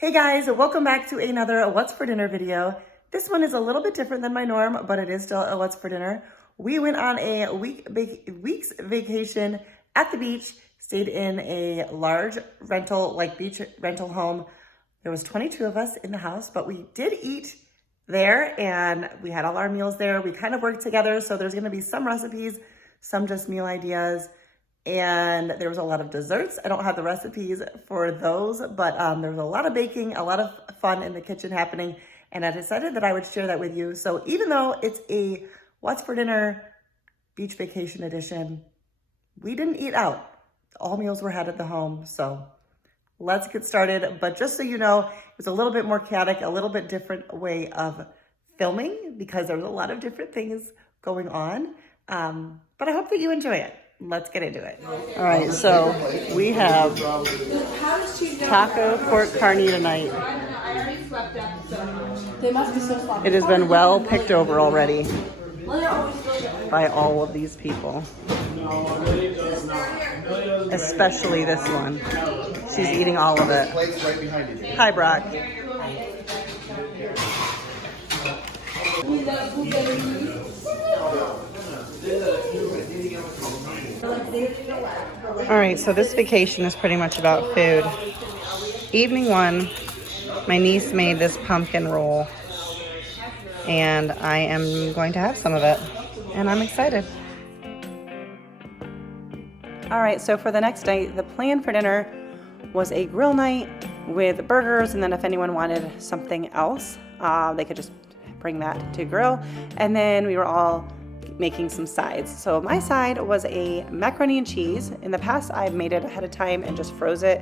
Hey guys, welcome back to another What's for Dinner video. This one is a little bit different than my norm, but it is still a What's for Dinner. We went on a week's vacation at the beach, stayed in a large beach rental home. There was 22 of us in the house, but we did eat there and we had all our meals there. We kind of worked together, so there's gonna be some recipes, some just meal ideas. And there was a lot of desserts. I don't have the recipes for those, but there was a lot of baking, a lot of fun in the kitchen happening, and I decided that I would share that with you. So even though it's a What's for Dinner beach vacation edition, we didn't eat out. All meals were had at the home, so let's get started. But just so you know, it was a little bit more chaotic, a little bit different way of filming because there was a lot of different things going on, but I hope that you enjoy it. Let's get into it. All right, so we have taco pork carne tonight. It has been well picked over already by all of these people, especially this one. She's eating all of it. Hi, Brock. All right, so this vacation is pretty much about food. Evening one, my niece made this pumpkin roll, and I am going to have some of it, and I'm excited. All right, so for the next night, the plan for dinner was a grill night with burgers, and then if anyone wanted something else, they could just bring that to grill, and then we were all making some sides. So my side was a macaroni and cheese. In the past, I've made it ahead of time and just froze it,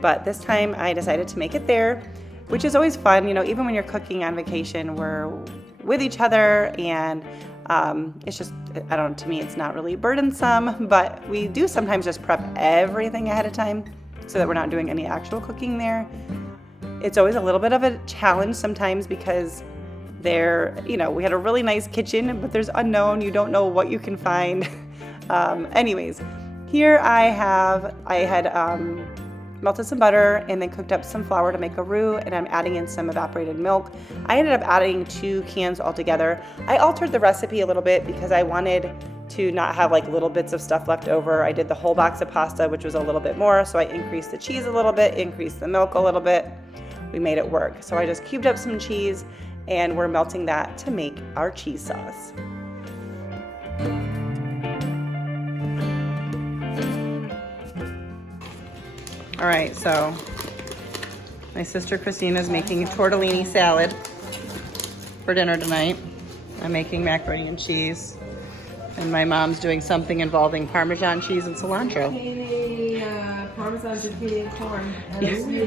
but this time I decided to make it there, which is always fun. You know, even when you're cooking on vacation, we're with each other, and it's just, I don't know, to me, it's not really burdensome, but we do sometimes just prep everything ahead of time so that we're not doing any actual cooking there. It's always a little bit of a challenge sometimes because we had a really nice kitchen, but there's unknown, you don't know what you can find. Anyways, here I had melted some butter and then cooked up some flour to make a roux, and I'm adding in some evaporated milk. I ended up adding 2 cans altogether. I altered the recipe a little bit because I wanted to not have like little bits of stuff left over. I did the whole box of pasta, which was a little bit more, so I increased the cheese a little bit, increased the milk a little bit. We made it work. So I just cubed up some cheese, and we're melting that to make our cheese sauce. All right, so my sister Christina's making tortellini salad for dinner tonight. I'm making macaroni and cheese, and my mom's doing something involving Parmesan cheese and cilantro. Parmesan zucchini and corn.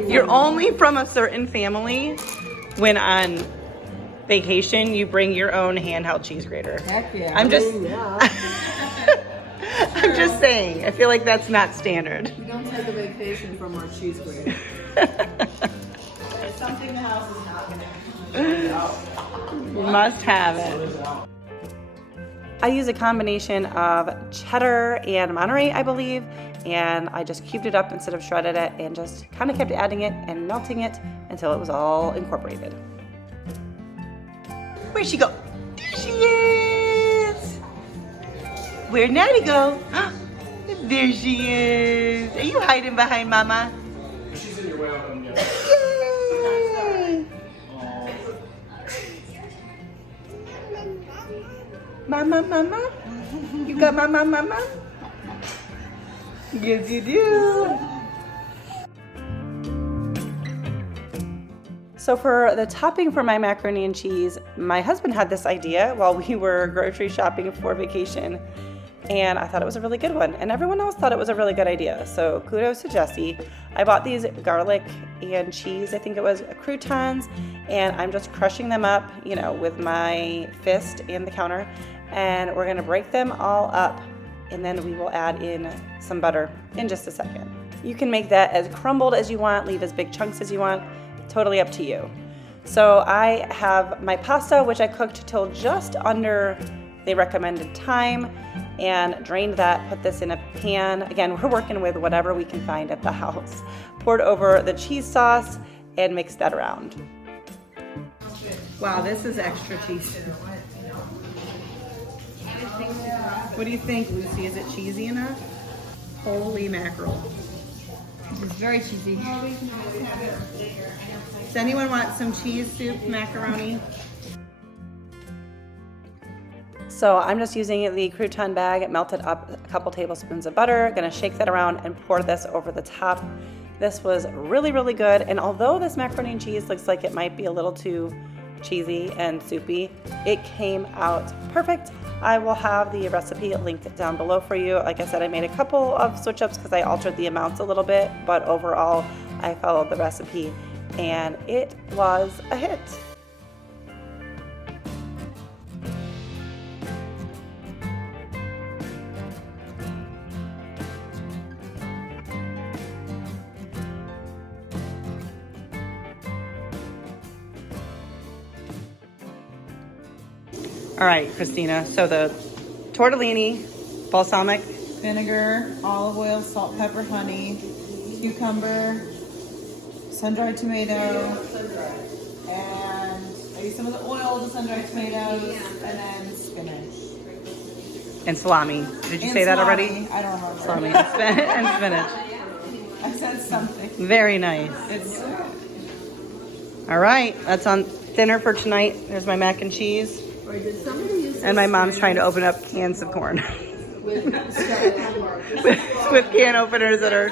You're only from a certain family when on vacation you bring your own handheld cheese grater. Heck yeah. I'm just saying, I feel like that's not standard. We don't take a vacation from our cheese grater. There's something the house is not gonna have. Must have it. I use a combination of cheddar and Monterey, I believe, and I just cubed it up instead of shredded it and just kind of kept adding it and melting it until it was all incorporated. Where'd she go? There she is! Where'd Natty go? There she is. Are you hiding behind Mama? She's in your way, I'll come get Yay! Mama? You got Mama? Yes, you do. So for the topping for my macaroni and cheese, my husband had this idea while we were grocery shopping for vacation, and I thought it was a really good one, and everyone else thought it was a really good idea. So kudos to Jesse. I bought these garlic and cheese, I think it was, croutons, and I'm just crushing them up, with my fist and the counter, and we're gonna break them all up, and then we will add in some butter in just a second. You can make that as crumbled as you want, leave as big chunks as you want, totally up to you. So I have my pasta, which I cooked till just under the recommended time, and drained that, put this in a pan. Again, we're working with whatever we can find at the house. Poured over the cheese sauce, and mix that around. Wow, this is extra cheesy. What do you think, Lucy? Is it cheesy enough? Holy mackerel. It's very cheesy. Does anyone want some cheese soup macaroni? So I'm just using the crouton bag, melted up a couple tablespoons of butter, gonna shake that around and pour this over the top. This was really, really good. And although this macaroni and cheese looks like it might be a little too cheesy and soupy, it came out perfect. I will have the recipe linked down below for you. Like I said, I made a couple of switch ups because I altered the amounts a little bit, but overall I followed the recipe and it was a hit. All right, Christina, so the tortellini, balsamic, Vinegar, olive oil, salt, pepper, honey, cucumber, sun-dried tomato, and I use some of the oil of the sun-dried tomatoes, and then spinach. and salami. Did you And say that salami. already? I don't remember. Salami and spinach. I said something. Very nice. It's All right, that's on dinner for tonight. There's my mac and cheese. And my mom's trying to open up cans of corn. with can openers that are,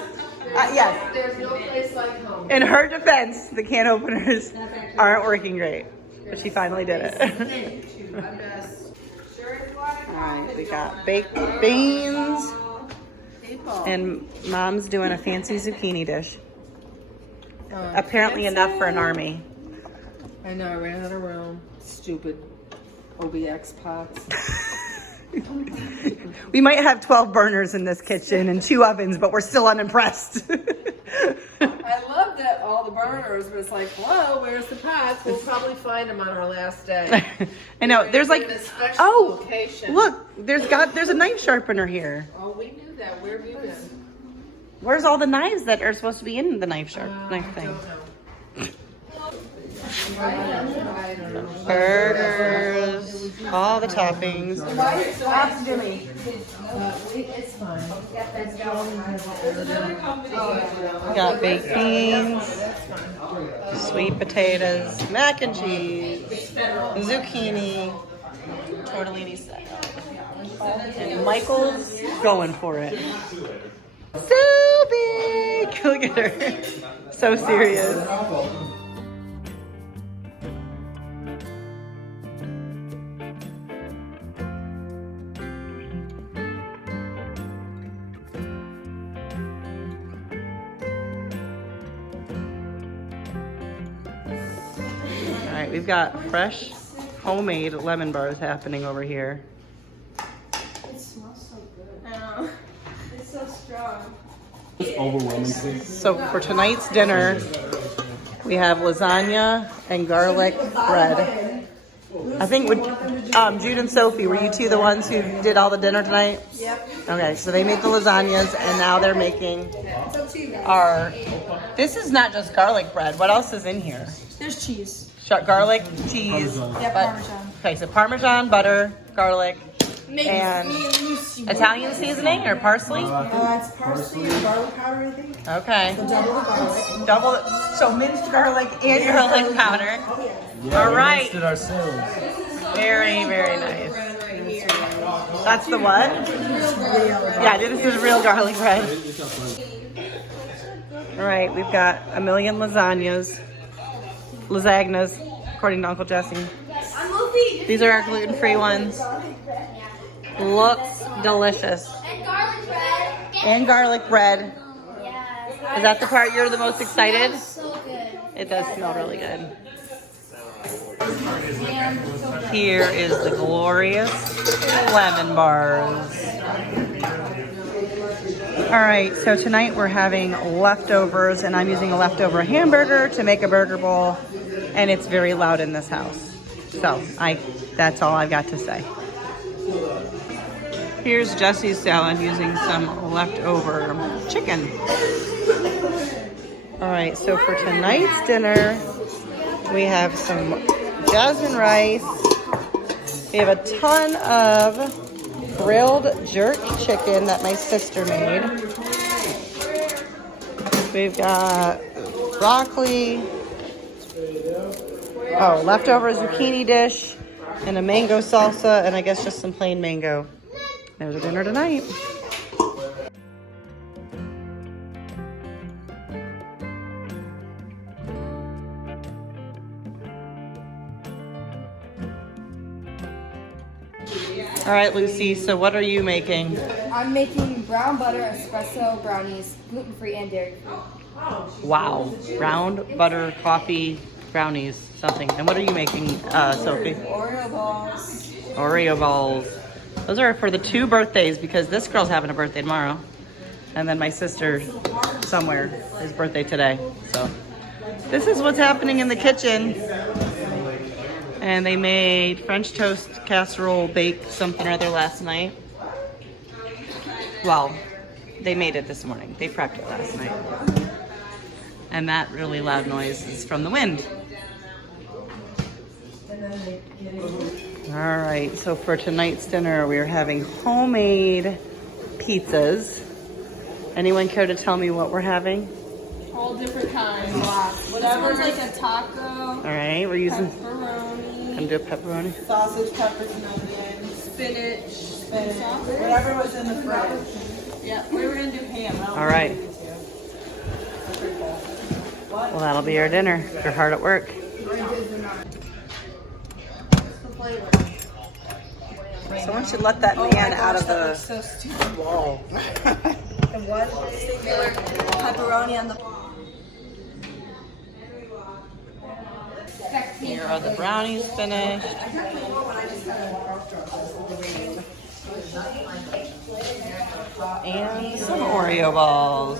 yes. There's no place like home. In her defense, the can openers aren't working great. But she finally did it. All right, we got baked beans. And Mom's doing a fancy zucchini dish. Apparently enough for an army. I know, I ran out of room. Stupid OBX pots. We might have 12 burners in this kitchen and 2 ovens, but we're still unimpressed. I love that all the burners, but it's like, whoa, where's the pots? We'll probably find them on our last day. I know, there's like, In a special oh, location. look, there's a knife sharpener here. Oh, we knew that. Where have you been? Where's all the knives that are supposed to be in the knife I thing? don't know. Burgers, all the toppings. Ask Jimmy. It's fine. Got baked beans, sweet potatoes, mac and cheese, zucchini, tortellini style. And Michael's going for it. So big! Look at her. So serious. All right, we've got fresh homemade lemon bars happening over here. It smells so good. It's so strong. It's overwhelming. So for tonight's dinner, we have lasagna and garlic bread. I think Jude and Sophie, were you two the ones who did all the dinner tonight? Yep. Okay, so they made the lasagnas and now they're making our, this is not just garlic bread. What else is in here? There's cheese. Garlic, cheese. Yeah, but- Parmesan. Okay, so Parmesan, butter, garlic, and Italian seasoning or parsley? It's parsley and garlic powder, I think. Okay. Double the garlic. Double it. So minced garlic and garlic powder. All right. It ourselves. Very, very nice. That's the one? Yeah, this is real garlic bread. All right, we've got a million lasagnas, according to Uncle Jesse. These are our gluten-free ones. Looks delicious. And garlic bread. And garlic bread. Yes. Is that the part you're the most excited? So good. It does smell really good. Here is the glorious lemon bars. All right, so tonight we're having leftovers, and I'm using a leftover hamburger to make a burger bowl, and it's very loud in this house. So that's all I've got to say. Here's Jesse's salad using some leftover chicken. All right, so for tonight's dinner, we have some jasmine rice. We have a ton of grilled jerk chicken that my sister made. We've got broccoli, leftover zucchini dish, and a mango salsa, and I guess just some plain mango. There's our dinner tonight. All right, Lucy, so what are you making? I'm making brown butter espresso brownies, gluten-free and dairy-free. Wow, brown butter coffee brownies, something. And what are you making, Sophie? Oreo balls. Oreo balls. Those are for the 2 birthdays because this girl's having a birthday tomorrow. And then my sister somewhere, his birthday today. So this is what's happening in the kitchen. And they made French toast casserole bake something or other last night. Well, they made it this morning. They prepped it last night. And that really loud noise is from the wind. All right, so for tonight's dinner, we are having homemade pizzas. Anyone care to tell me what we're having? All different kinds. Whatever's like a taco. All right, we're using, Pepperoni. gonna do a pepperoni. Sausage, peppers, and onions. Spinach. Whatever was in the fridge. Yeah. We were gonna do ham. All right. Well, that'll be our dinner. You're hard at work. Someone should let that man out of the So stupid. wall. And one singular pepperoni on the. Here are the brownies finished. And some Oreo balls.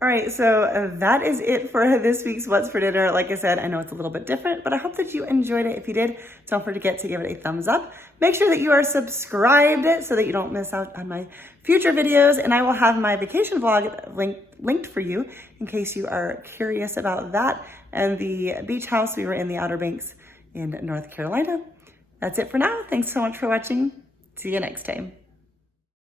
All right, so that is it for this week's What's for Dinner. Like I said, I know it's a little bit different, but I hope that you enjoyed it. If you did, don't forget to give it a thumbs up. Make sure that you are subscribed so that you don't miss out on my future videos. And I will have my vacation vlog linked for you in case you are curious about that and the beach house. We were in the Outer Banks in North Carolina. That's it for now. Thanks so much for watching. See you next time.